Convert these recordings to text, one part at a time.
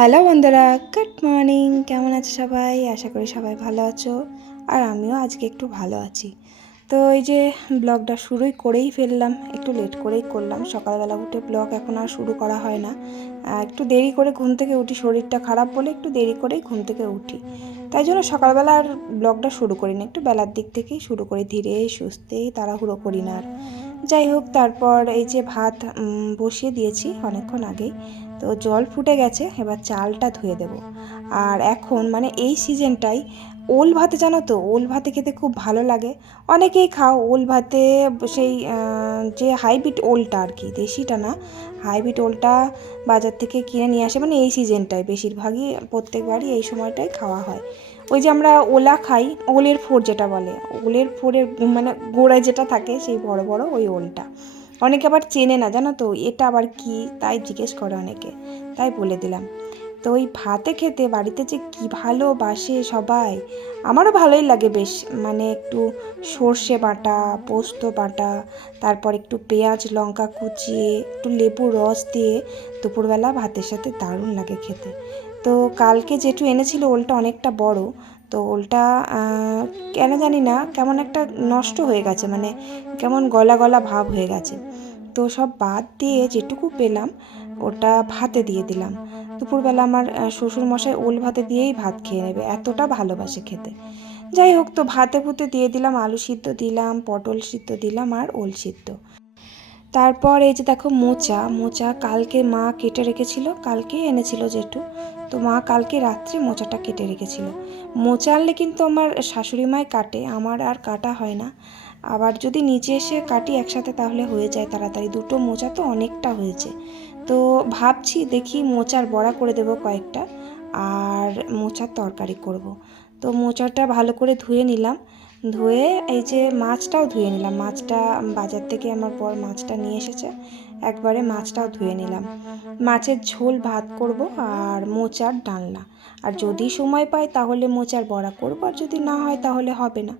Hello বন্ধুরা, good morning. কেমন আছো সবাই? আশা করি সবাই ভালো আছো। আর আমিও আজকে একটু ভালো আছি। তো এই যে ব্লগটা শুরুই করেই ফেললাম, একটু লেট করেই করলাম। সকালবেলা উঠে ব্লগ এখন আর শুরু করা হয় না। একটু দেরি করে ঘুম থেকে উঠি, শরীরটা খারাপ বলে একটু দেরি করেই ঘুম থেকে উঠি। তাই জন্য সকালবেলা আর ব্লগটা শুরু করি না একটু বেলার দিক থেকেই শুরু করি, ধীরে, সুস্থে, তাড়াহুড়ো করি না আর। যাই হোক, তারপর এই যে ভাত বসিয়ে দিয়েছি অনেকক্ষণ আগেই। তো জল ফুটে গেছে, এবার চালটা ধুয়ে দেব। আর এখন মানে এই সিজনটাই ওল ভাতে জানো তো, ওল ভাতে খেতে খুব ভালো লাগে। অনেকেই খাও, ওল ভাতে সেই যে হাইব্রিড ওলটা আর কি, দেশিটা না, হাইব্রিড ওলটা বাজার থেকে কিনে নিয়ে আসে মানে এই সিজনটায় বেশিরভাগই প্রত্যেকবারই এই সময়টাই খাওয়া হয়। ওই যে আমরা ওলা খাই, ওলের ফোর যেটা বলে, ওলের ফোরের মানে গোড়ায় যেটা থাকে সেই বড় বড় ওই ওলটা। অনেকে আবার চেনে না, জানো তো, এটা আবার কি? তাই জিজ্ঞেস করে অনেকে। তাই বলে দিলাম। তো ওই ভাতে খেতে বাড়িতে যে কি ভালোবাসে সবাই, আমারও ভালোই লাগে বেশ। মানে একটু সর্ষে বাটা, পোস্ত বাটা, তারপর একটু পেঁয়াজ, লঙ্কা কুচিয়ে একটু লেবু রস দিয়ে দুপুরবেলা ভাতের সাথে দারুণ লাগে খেতে। তো কালকে যেটু এনেছিল, ওলটা অনেকটা বড় তো ওলটা কেন জানি না, কেমন একটা নষ্ট হয়ে গেছে মানে কেমন গলা গলা ভাব হয়ে গেছে। তো সব বাদ দিয়ে যেটুকু পেলাম, ওটা ভাতে দিয়ে দিলাম। দুপুরবেলা আমার শ্বশুর মশাই ওল ভাতে দিয়েই ভাত খেয়ে নেবে, এতটা ভালোবাসে খেতে। যাই হোক, তো ভাতে ফুতে দিয়ে দিলাম, আলু সিদ্ধ দিলাম, পটল সিদ্ধ দিলাম আর ওল সিদ্ধ। তারপর এই যে দেখো মোচা মোচা কালকে মা কেটে রেখেছিল, কালকে এনেছিল যেটু তো মা কালকে রাত্রে মোচাটা কেটে রেখেছিল। মোচা আনলে কিন্তু আমার শাশুড়ি মাই কাটে, আমার আর কাটা হয় না। আবার যদি নিচে এসে কাটি একসাথে তাহলে হয়ে যায় তাড়াতাড়ি। দুটো মোচা তো অনেকটা হয়েছে। তো ভাবছি দেখি মোচার বড়া করে দেবো কয়েকটা, আর মোচার তরকারি করব। তো মোচাটা ভালো করে ধুয়ে নিলাম। ধুয়ে এই যে মাছটাও ধুয়ে নিলাম। মাছটা বাজার থেকে আমার বর মাছটা নিয়ে এসেছে। একবারে মাছটাও ধুয়ে নিলাম। মাছের ঝোল ভাত করব আর মোচার ডালনা। আর যদি সময় পাই তাহলে মোচার বড়া করব। আর যদি না হয় তাহলে হবে না।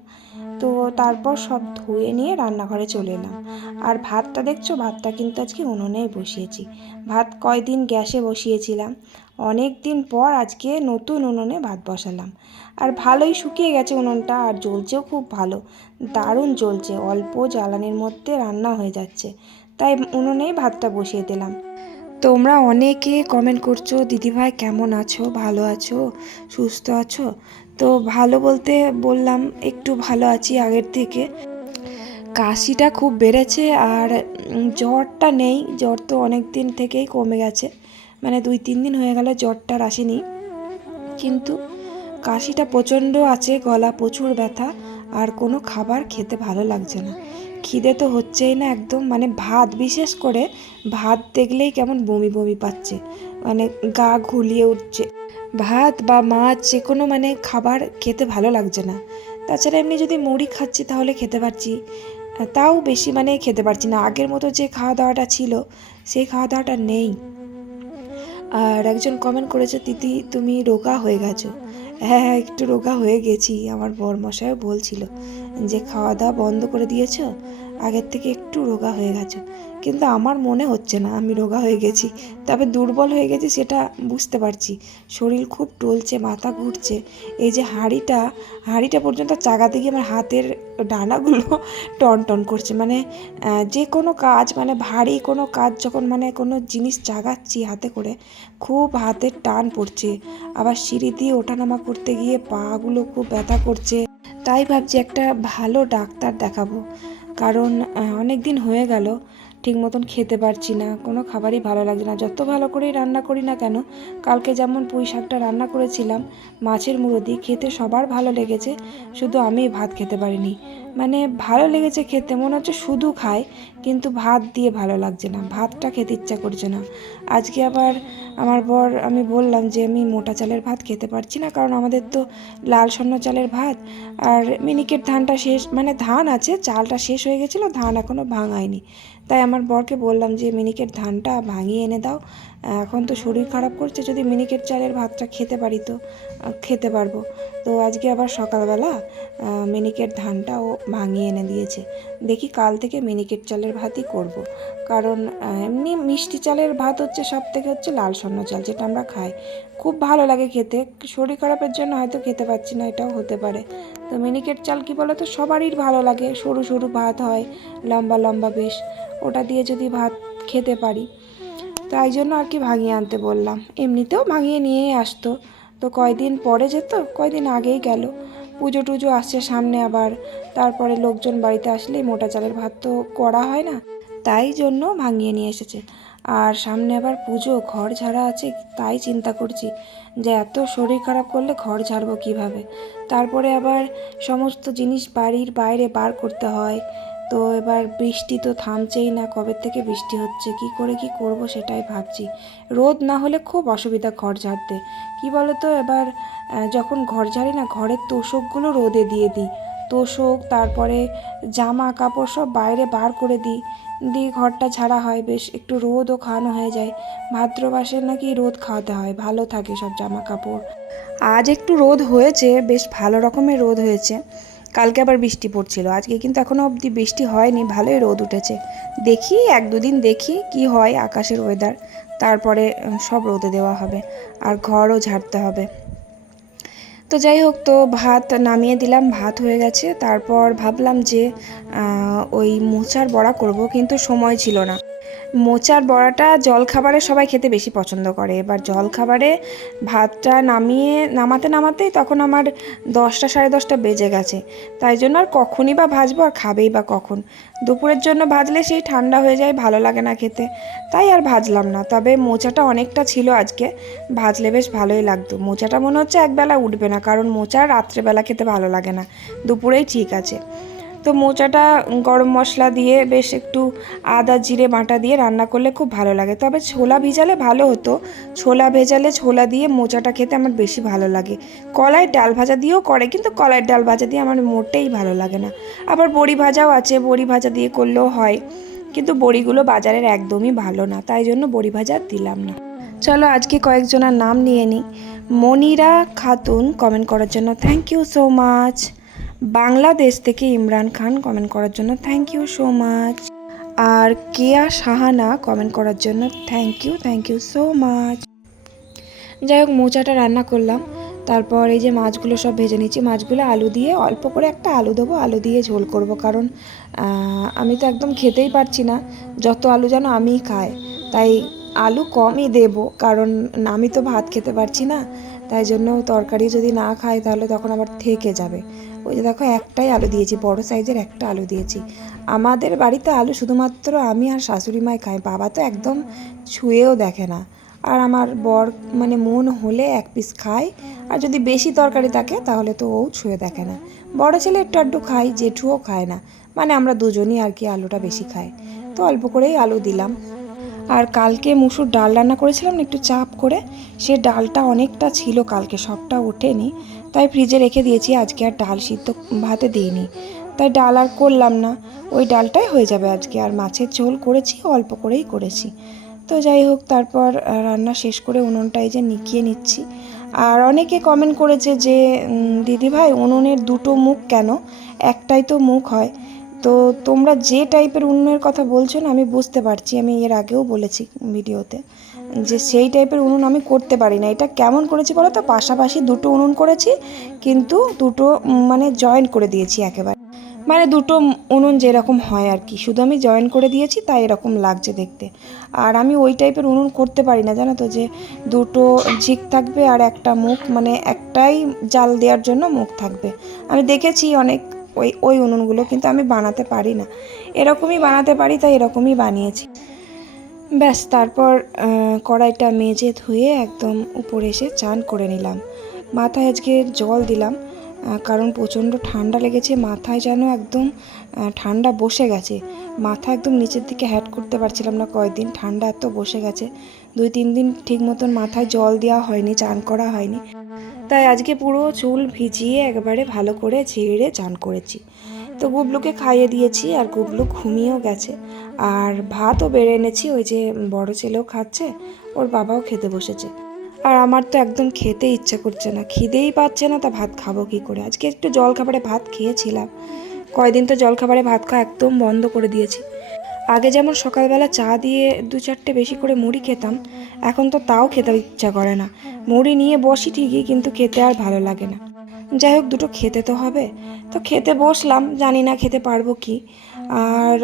তো তারপর সব ধুয়ে নিয়ে রান্নাঘরে চলে এলাম। আর ভাতটা দেখছ? ভাতটা কিন্তু আজকে উনুনেই বসিয়েছি। ভাত কয়দিন গ্যাসে বসিয়েছিলাম। অনেক দিন পর আজকে নতুন উনুনে ভাত বসালাম। আর ভালোই শুকিয়ে গেছে উনুনটা আর জ্বলছেও খুব ভালো। দারুণ জ্বলছে, অল্প জ্বালানির মধ্যে রান্না হয়ে যাচ্ছে। তাই উনুনেই ভাতটা বসিয়ে দিলাম। তোমরা অনেকে কমেন্ট করছ, দিদিভাই কেমন আছো? ভালো আছো? সুস্থ আছো? তো ভালো বলতে বললাম, একটু ভালো আছি আগের থেকে। কাশিটা খুব বেড়েছে আর জ্বরটা নেই। জ্বর তো অনেক দিন থেকেই কমে গেছে। মানে দুই তিন দিন হয়ে গেল জ্বরটা আসেনি। কিন্তু কাশিটা প্রচণ্ড আছে, গলা প্রচুর ব্যথা, আর কোনো খাবার খেতে ভালো লাগছে না। খিদে তো হচ্ছেই না একদম মানে ভাত, বিশেষ করে ভাত দেখলেই কেমন বমি বমি পাচ্ছে মানে গা ঘুলিয়ে উঠছে। ভাত বা মাছ যে কোনো মানে খাবার খেতে ভালো লাগছে না। তাছাড়া এমনি যদি মুড়ি খাচ্ছি তাহলে খেতে পারছি, তাও বেশি মানে খেতে পারছি না। আগের মতো যে খাওয়া দাওয়াটা ছিল, সেই খাওয়া দাওয়াটা নেই। আর একজন কমেন্ট করেছে দিদি তুমি রোগা হয়ে গেছো। হ্যাঁ হ্যাঁ একটু রোগা হয়ে গেছি, আমার বরমশাইও বলছিল যে খাওয়া দাওয়া বন্ধ করে দিয়েছ? আগের থেকে একটু রোগা হয়ে গেছো। কিন্তু আমার মনে হচ্ছে না আমি রোগা হয়ে গেছি, তবে দুর্বল হয়ে গেছি সেটা বুঝতে পারছি। শরীর খুব টলছে, মাথা ঘুরছে, এই যে হাঁড়িটা হাঁড়িটা পর্যন্ত চাগাতে গিয়ে আমার হাতের ডানাগুলো টন টন করছে। মানে যে কোনো কাজ মানে ভারী কোনো কাজ যখন মানে কোনো জিনিস জাগাচ্ছি হাতে করে, খুব হাতে টান পড়ছে। আবার সিঁড়ি দিয়ে ওঠানামা করতে গিয়ে পাগুলো খুব ব্যথা করছে। তাই ভাবছি একটা ভালো ডাক্তার দেখাবো। কারণ অনেক দিন হয়ে গেল ঠিক মতন খেতে পারছি না। কোনো খাবারই ভালো লাগছে না। যত ভালো করেই রান্না করি না কেন, কালকে যেমন পুঁই শাকটা রান্না করেছিলাম, মাছের মুড়ো দিয়ে খেতে সবার ভালো লেগেছে, শুধু আমি ভাত খেতে পারিনি। মানে ভালো লেগেছে খেতে, মনে হচ্ছে শুধু খায়, কিন্তু ভাত দিয়ে ভালো লাগছে না, ভাতটা খেতে ইচ্ছা করছে না। আজকে আবার আমার বর, আমি বললাম যে আমি মোটা চালের ভাত খেতে পারছি না, কারণ আমাদের তো লাল স্বর্ণ চালের ভাত, আর মিনিকেট ধানটা শেষ মানে ধান আছে, চালটা শেষ হয়ে গেছিল, ধান এখনও ভাঙায়নি। তাই আমার বরকে বললাম যে মিনিকেট ধানটা ভাঙিয়ে এনে দাও, এখন তো শরীর খারাপ করছে, যদি মিনিকেট চালের ভাতটা খেতে পারি তো, খেতে পারব। তো আজকে আবার সকালবেলা মিনিকেট ধানটাও ভাঙিয়ে এনে দিয়েছে। দেখি কাল থেকে মিনিকেট চালের ভাতই করব। কারণ এমনি মিষ্টি চালের ভাত হচ্ছে সব থেকে হচ্ছে লাল স্বর্ণ চাল, যেটা আমরা খাই। খুব ভালো লাগে খেতে। শরীর খারাপের জন্য হয়তো খেতে পাচ্ছি না, এটাও হতে পারে। তো মিনিকেট চাল কি বলো তো সবারই ভালো লাগে। সরু সরু ভাত হয়, লম্বা লম্বা বেশ। ওটা দিয়ে যদি ভাত খেতে পারি। তাই জন্য আর কি ভাঙিয়ে আনতে বললাম। এমনিতেও ভাঙিয়ে নিয়েই আসতো। তো কয়দিন পরে যেত? কয়দিন আগেই গেল। পুজো টুজো আসছে সামনে আবার। তারপরে লোকজন বাড়িতে আসলেই মোটা চালের ভাত তো করা হয় না, তাই জন্য ভাঙিয়ে নিয়ে এসেছে। আর সামনে আবার পুজো, ঘর ঝাড়া আছে, তাই চিন্তা করছি যে এত শরীর খারাপ করলে ঘর ঝাড়বো কীভাবে? তারপরে আবার সমস্ত জিনিস বাড়ির বাইরে বার করতে হয় তো এবার বৃষ্টি তো থামছেই না, কবে থেকে বৃষ্টি হচ্ছে, কি করে কি করব সেটাই ভাবছি। রোদ না হলে খুব অসুবিধা ঘর ঝাড়তে। কি বলো তো এবার যখন ঘর ঝাড়ি না, ঘরের তোষকগুলো রোদে দিয়ে দিই। তোষক, তারপরে জামা কাপড় সব বাইরে বার করে দিই। দিয়ে ঘরটা ঝাড়া হয়, বেশ একটু রোদও খাওয়ানো হয়ে যায়। ভাদ্র মাসে নাকি রোদ খাওয়াতে হয়, ভালো থাকে সব জামা কাপড়। আজ একটু রোদ হয়েছে, বেশ ভালো রকমের রোদ হয়েছে। কালকে আবার বৃষ্টি পড়ছিল। আজকে কিন্তু এখনও অবধি বৃষ্টি হয়নি, ভালোই রোদ উঠেছে। দেখি, এক দুদিন দেখি কি হয় আকাশের ওয়েদার তারপরে সব রোদে দেওয়া হবে আর ঘরও ঝাড়তে হবে। তো যাই হোক, তো ভাত নামিয়ে দিলাম, ভাত হয়ে গেছে। তারপর ভাবলাম যে ওই মোচার বড়া করব, কিন্তু সময় ছিল না। মোচার বড়াটা জলখাবারে সবাই খেতে বেশি পছন্দ করে। এবার জলখাবারে ভাতটা নামিয়ে, নামাতে নামাতেই তখন আমার দশটা, সাড়ে দশটা বেজে গেছে। তাই জন্য আর কখনই বা ভাজবো আর খাবেই বা কখন। দুপুরের জন্য ভাজলে সেই ঠান্ডা হয়ে যায়, ভালো লাগে না খেতে। তাই আর ভাজলাম না। তবে মোচাটা অনেকটা ছিল আজকে। ভাজলে বেশ ভালোই লাগতো। মোচাটা মনে হচ্ছে একবেলা উঠবে না, কারণ মোচা রাত্রেবেলা খেতে ভালো লাগে না। দুপুরেই ঠিক আছে। তো মোচাটা গরম মশলা দিয়ে বেশ একটু আদা, জিরে, বাটা দিয়ে রান্না করলে খুব ভালো লাগে। তবে ছোলা ভিজালে ভালো হতো। ছোলা ভেজালে ছোলা দিয়ে মোচাটা খেতে আমার বেশি ভালো লাগে। কলায় ডাল ভাজা দিয়েও করে, কিন্তু কলায় ডাল ভাজা দিয়ে আমার মোটেই ভালো লাগে না। আবার বড়ি ভাজাও আছে, বড়ি ভাজা দিয়ে করলেও হয়। কিন্তু বড়িগুলো বাজারের একদমই ভালো না, তাই জন্য বড়ি ভাজা দিলাম না। চলো আজকে কয়েকজনের নাম নিয়ে নিই। মনিরা খাতুন কমেন্ট করার জন্য। Thank you so much. Bangladesh থেকে ইমরান খান কমেন্ট করার জন্য থ্যাংক ইউ সো মাচ আর কেয়া সাহানা কমেন্ট করার জন্য thank you thank you so much যাই হোক, মোচাটা রান্না করলাম। তারপর এই যে মাছগুলো সব ভেজে নিচ্ছি। মাছগুলো আলু দিয়ে অল্প করে একটা আলু দেবো, আলু দিয়ে ঝোল করব। কারণ আমি তো একদম খেতেই পারছি না। যত আলু যেন আমিই খাই। তাই আলু কমই দেব। কারণ, আমি তো ভাত খেতে পারছি না। তাই জন্য তরকারি যদি না খাই তাহলে তখন আবার থেকে যাবে। ওই যে দেখো একটাই আলু দিয়েছি, বড় সাইজের একটা আলু দিয়েছি। আমাদের বাড়িতে আলু শুধুমাত্র আমি আর শাশুড়ি মাই খাই, বাবা তো একদম ছুঁয়েও দেখে না। আর আমার বর মানে মন হলে এক পিস খায়, আর যদি বেশি তরকারি থাকে তাহলে তো ও ছুঁয়ে দেখে না। বড় ছেলে একটু আড্ডু খায়, জেঠুও খায় না। মানে আমরা দুজনই আর কি আলুটা বেশি খাই। তো অল্প করেই আলু দিলাম। আর কালকে মুসুর ডাল রান্না করেছিলাম না, একটু চাপ করে, সে ডালটা অনেকটা ছিল কালকে, সবটা ওঠেনি। তাই ফ্রিজে রেখে দিয়েছি, আজকে আর ডাল সিদ্ধ ভাতে দিইনি। তাই ডাল আর করলাম না, ওই ডালটাই হয়ে যাবে আজকে। আর মাছের ঝোল করেছি, অল্প করেই করেছি। তো যাই হোক, তারপর রান্না শেষ করে উনুনটাই যে নিকিয়ে নিচ্ছি। আর অনেকে কমেন্ট করেছে যে দিদি ভাই উনুনের দুটো মুখ কেন? একটাই তো মুখ হয়। তো তোমরা যে টাইপের উনুনের কথা বলছো না, আমি বুঝতে পারছি, আমি এর আগেও বলেছি ভিডিওতে যে সেই টাইপের উনুন আমি করতে পারি না। এটা কেমন করেছি বলো তো? পাশাপাশি দুটো উনুন করেছি, কিন্তু দুটো মানে জয়েন করে দিয়েছি একেবারে। মানে দুটো উনুন যেরকম হয় আর কি, শুধু আমি জয়েন করে দিয়েছি, তাই এরকম লাগছে দেখতে। আর আমি ওই টাইপের উনুন করতে পারি না, জানো তো, যে দুটো ঝিক থাকবে আর একটা মুখ মানে একটাই জাল দেওয়ার জন্য মুখ থাকবে। আমি দেখেছি অনেক ওই ওই উনুনগুলো কিন্তু আমি বানাতে পারি না। এরকমই বানাতে পারি, তাই এরকমই বানিয়েছি। ব্যাস, তারপর কড়াইটা মেজে ধুয়ে একদম উপরে এসে চান করে নিলাম। মাথায় আজকে জল দিলাম। কারণ প্রচণ্ড ঠান্ডা লেগেছে, মাথায় যেন একদম ঠান্ডা বসে গেছে। মাথা একদম নিচের দিকে হ্যাট করতে পারছিলাম না কয়েকদিন, ঠান্ডা এত বসে গেছে। দুই তিন দিন ঠিক মতন মাথায় জল দেওয়া হয়নি, চান করা হয়নি। তাই আজকে পুরো চুল ভিজিয়ে একবারে ভালো করে ঝেড়ে চান করেছি। তো গুবলুকে খাইয়ে দিয়েছি আর গুবলু ঘুমিয়েও গেছে। আর ভাতও বেড়ে এনেছি, ওই যে বড় ছেলেও খাচ্ছে, ওর বাবাও খেতে বসেছে। আর আমার তো একদম খেতে ইচ্ছা করছে না। খিদেই পাচ্ছে না, তা ভাত খাব কী করে? আজকে একটু জল খাবারে ভাত খেয়েছিলাম। কয়দিন তো জল খাবারে ভাত খাওয়া একদম বন্ধ করে দিয়েছি। আগে যেমন সকালবেলা চা দিয়ে দু চারটে বেশি করে মুড়ি খেতাম, এখন তো তাও খেতে ইচ্ছা করে না। মুড়ি নিয়ে বসি ঠিকই, কিন্তু খেতে আর ভালো লাগে না। যাই হোক, দুটো খেতে তো হবে। তো খেতে বসলাম, জানি না খেতে পারব কি। আর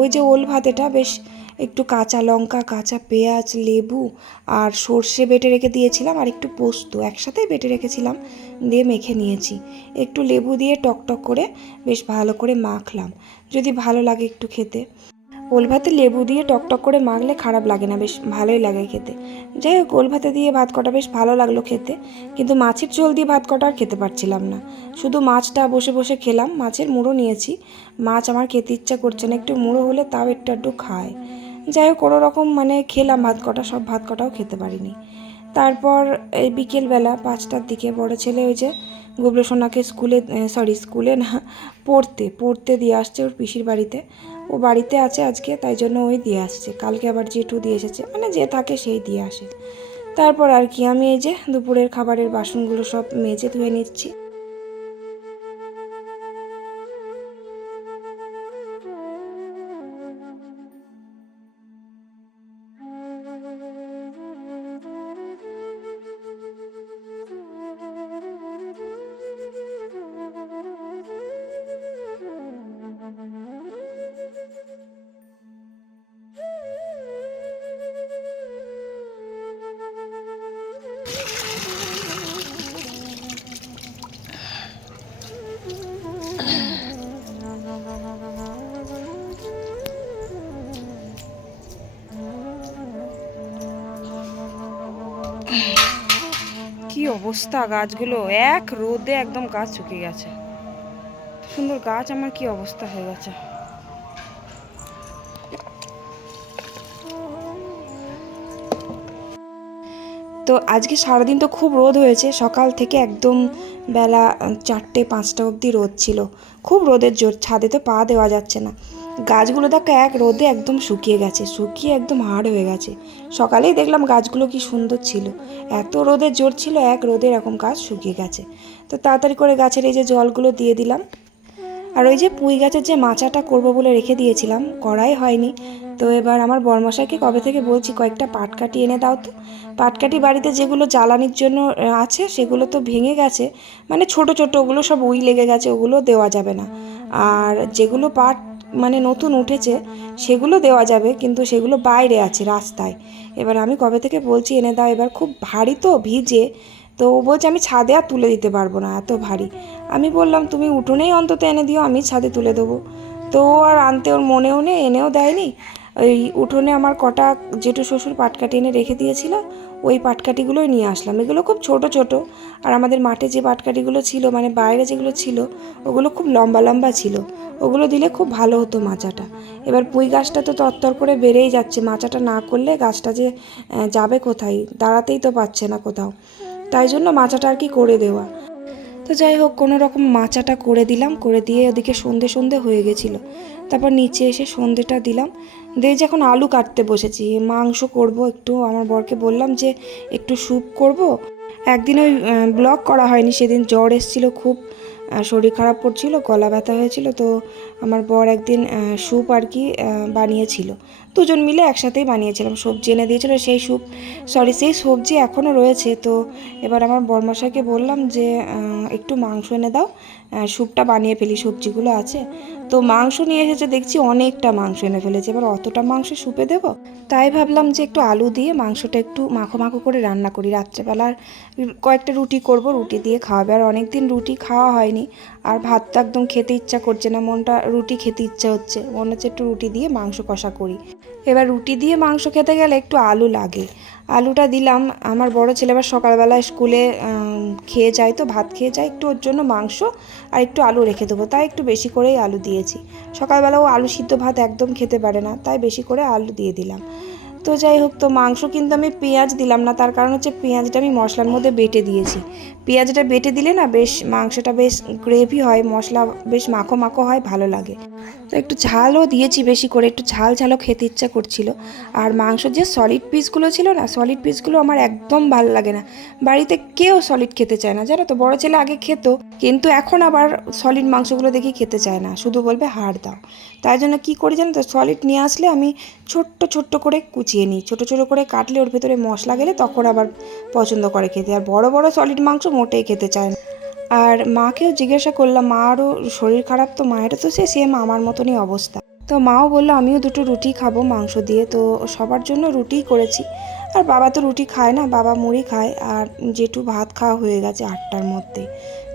ওই যে ওল ভাতেটা বেশ একটু কাঁচা লঙ্কা, কাঁচা পেঁয়াজ, লেবু আর সর্ষে বেটে রেখে দিয়েছিলাম আর একটু পোস্ত একসাথেই বেটে রেখেছিলাম, দিয়ে মেখে নিয়েছি। একটু লেবু দিয়ে টকটক করে বেশ ভালো করে মাখলাম। যদি ভালো লাগে একটু খেতে। ওল ভাতে লেবু দিয়ে টকটক করে মাখলে খারাপ লাগে না, বেশ ভালোই লাগে খেতে। যাই হোক, ওল ভাতে দিয়ে ভাত কটা বেশ ভালো লাগল খেতে, কিন্তু মাছের ঝোল দিয়ে ভাত কটা আর খেতে পারছিলাম না। শুধু মাছটা বসে বসে খেলাম, মাছের মুড়ো নিয়েছি। মাছ আমার খেতে ইচ্ছা করছে না, একটু মুড়ো হলে তাও একটু একটু খায়। যাই হোক, কোনো রকম মানে খেলাম, ভাত কটা, সব ভাত কটাও খেতে পারিনি। তারপর এই বিকেলবেলা পাঁচটার দিকে বড় ছেলে ওই যে গুবলু সোনাকে স্কুলে সরি স্কুলে না, পড়তে পড়তে দিয়ে আসছে ওর পিসির বাড়িতে। ও বাড়িতে আছে আজকে, তাই জন্য ওই দিয়ে আসছে। কালকে আবার জেঠু দিয়ে এসেছে মানে যে থাকে সেই দিয়ে আসে। তারপর আর কি, আমি এই যে দুপুরের খাবারের বাসনগুলো সব মেজে ধুয়ে নিচ্ছি। কি অবস্থা গাছগুলো? এক রোদে একদম গাছ শুকিয়ে গেছে। সুন্দর গাছ, আমার কি অবস্থা হয়ে গেছে। তো আজকে সারাদিন তো খুব রোদ হয়েছে। সকাল থেকে একদম বেলা চারটে, পাঁচটা অবধি রোদ ছিল। খুব রোদের জোর, ছাদে তো পা দেওয়া যাচ্ছে না। গাছগুলো দেখো এক রোদে একদম শুকিয়ে গেছে, শুকিয়ে একদম হাড় হয়ে গেছে। সকালেই দেখলাম গাছগুলো কি সুন্দর ছিল। এত রোদের জোর ছিল, এক রোদে এরকম গাছ শুকিয়ে গেছে। তো তাড়াতাড়ি করে গাছের এই যে জলগুলো দিয়ে দিলাম। আর ওই যে পুঁই গাছের যে মাচাটা করব বলে রেখে দিয়েছিলাম, করাই হয়নি। তো এবার আমার বরমশাইকে কবে থেকে বলছি, কয়েকটা পাটকাঠি এনে দাও তো। পাটকাঠি বাড়িতে যেগুলো জ্বালানির জন্য আছে, সেগুলো তো ভেঙে গেছে। মানে ছোট ছোট, ওগুলো সব উই লেগে গেছে, ওগুলো দেওয়া যাবে না। আর যেগুলো পাট মানে নতুন উঠেছে, সেগুলো দেওয়া যাবে, কিন্তু সেগুলো বাইরে আছে রাস্তায়। এবার আমি কবে থেকে বলছি, এনে দাও, এবার খুব ভারী তো ভিজে, তো ও বলছে আমি ছাদে আর তুলে দিতে পারব না, এত ভারী। আমি বললাম, তুমি উঠোনেই অন্তত এনে দিও, আমি ছাদে তুলে দেবো। তো ও আর আনতে ওর মনেও নেই, এনেও দেয়নি। ওই উঠোনে আমার কটা জেঠু শ্বশুর পাটকাঠি এনে রেখে দিয়েছিল ওই পাটকাঠিগুলোই নিয়ে আসলাম। এগুলো খুব ছোট ছোট। আর আমাদের মাঠে যে পাটকাঠিগুলো ছিল মানে বাইরে যেগুলো ছিল, ওগুলো খুব লম্বা লম্বা ছিল। ওগুলো দিলে খুব ভালো হতো মাচাটা। এবার পুঁই গাছটা তো তরতর করে বেড়েই যাচ্ছে। মাচাটা না করলে গাছটা যে যাবে কোথায়? দাঁড়াতেই তো পাচ্ছে না কোথাও। তাই জন্য মাচাটা আর কি করে দেওয়া। তো যাই হোক, কোনো রকম মাচাটা করে দিলাম, করে দিয়ে ওদিকে সন্ধে সন্ধে হয়ে গেছিল। তারপর নিচে এসে সন্ধেটা দিলাম। দিয়ে যখন আলু কাটতে বসেছি, মাংস করব একটু। আমার বরকে বললাম যে একটু স্যুপ করব। একদিন ওই ব্লগ করা হয়নি, সেদিন জ্বর এসেছিল খুব শরীর খারাপ করছিল, গলা ব্যথা হয়েছিল, তো আমার বর একদিন স্যুপ আর কি বানিয়েছিল। দুজন মিলে একসাথেই বানিয়েছিলাম। সবজি এনে দিয়েছিল সেই স্যুপ সরি সেই সবজি এখনও রয়েছে। তো এবার আমার বরমশাইকে বললাম যে একটু মাংস এনে দাও। স্যুপটা বানিয়ে ফেলি, সবজিগুলো আছে। তো মাংস নিয়ে এসেছে, দেখছি অনেকটা মাংস এনে ফেলেছে। এবার অতটা মাংস স্যুপে দেবো? তাই ভাবলাম যে একটু আলু দিয়ে মাংসটা একটু মাখো মাখো করে রান্না করি। রাত্রেবেলার কয়েকটা রুটি করব, রুটি দিয়ে খাওয়াবে। আর অনেক দিন রুটি খাওয়া হয়নি। আর ভাতটা একদম খেতে ইচ্ছা করছে না, মনটা রুটি খেতে ইচ্ছা হচ্ছে। মনে হচ্ছে একটু রুটি দিয়ে মাংস কষা করি। এবার রুটি দিয়ে মাংস খেতে গেলে একটু আলু লাগে। আলুটা দিলাম। আমার বড় ছেলে আবার সকালবেলা স্কুলে খেয়ে যায় তো, ভাত খেয়ে যায়। একটু ওর জন্য মাংস আর একটু আলু রেখে দেবো। তাই একটু বেশি করেই আলু দিয়েছি। সকালবেলা ও আলু সিদ্ধ ভাত একদম খেতে পারে না, তাই বেশি করে আলু দিয়ে দিলাম। তো যাই হোক, তো মাংস কিন্তু আমি পেঁয়াজ দিলাম না। তার কারণ হচ্ছে পেঁয়াজটা আমি মশলার মধ্যে বেটে দিয়েছি। পেঁয়াজটা বেটে দিলে না বেশ মাংসটা বেশ গ্রেভি হয়, মশলা বেশ মাখো মাখো হয়, ভালো লাগে। তো একটু ঝালও দিয়েছি বেশি করে, একটু ঝাল ঝালও খেতে ইচ্ছা করছিল। আর মাংসর যে সলিড পিসগুলো ছিল না সলিড পিসগুলো আমার একদম ভালো লাগে না। বাড়িতে কেউ সলিড খেতে চায় না, জানো তো? বড় ছেলে আগে খেত, কিন্তু এখন আবার সলিড মাংসগুলো দেখি খেতে চায় না। শুধু বলবে হাড় দাও। তাই জন্য কী করি জানো তো সলিড নিয়ে আসলে আমি ছোট্ট ছোট্ট করে কুচিয়ে নিই। ছোটো ছোটো করে কাটলে ওর ভেতরে মশলা গেলে তখন আবার পছন্দ করে খেতে। আর বড় বড় সলিড মাংস মোটেই খেতে চায় না। আর মাকেও জিজ্ঞাসা করলাম মারও শরীর খারাপ তো? মায়েরও তো সে সেম আমার মতনই অবস্থা। তো মাও বলল, আমিও দুটো রুটি খাব মাংস দিয়ে। তো সবার জন্য রুটিই করেছি। আর বাবা তো রুটি খায় না, বাবা মুড়ি খায় আর জেঠু ভাত খাওয়া হয়ে গেছে আটটার মধ্যে।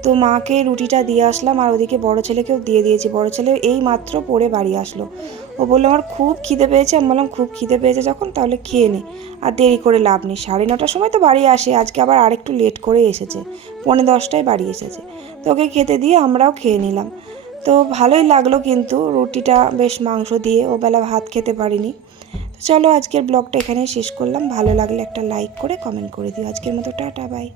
তো মাকে রুটিটা দিয়ে আসলাম আর ওদিকে বড় ছেলেকেও দিয়ে দিয়েছি। বড় ছেলে এই মাত্র পড়ে বাড়ি আসলো। ও বলল, আমার খুব খিদে পেয়েছে। আমি বললাম, খুব খিদে পেয়েছে যখন, তাহলে খেয়ে নে। আর দেরি করে লাভ নেই। সাড়ে নটার সময় তো বাড়ি আসে, আজকে আবার আরেকটু লেট করে এসেছে। পৌনে দশটায় বাড়ি এসেছে। তো ওকে খেতে দিয়ে আমরাও খেয়ে নিলাম। তো ভালোই লাগল কিন্তু রুটিটা, বেশ মাংস দিয়ে। ও বেলা ভাত খেতে পারিনি। চলো আজকের ব্লগটা এখানে শেষ করলাম। ভালো লাগলে একটা লাইক করে কমেন্ট করে দিও। আজকের মতো টাটা বাই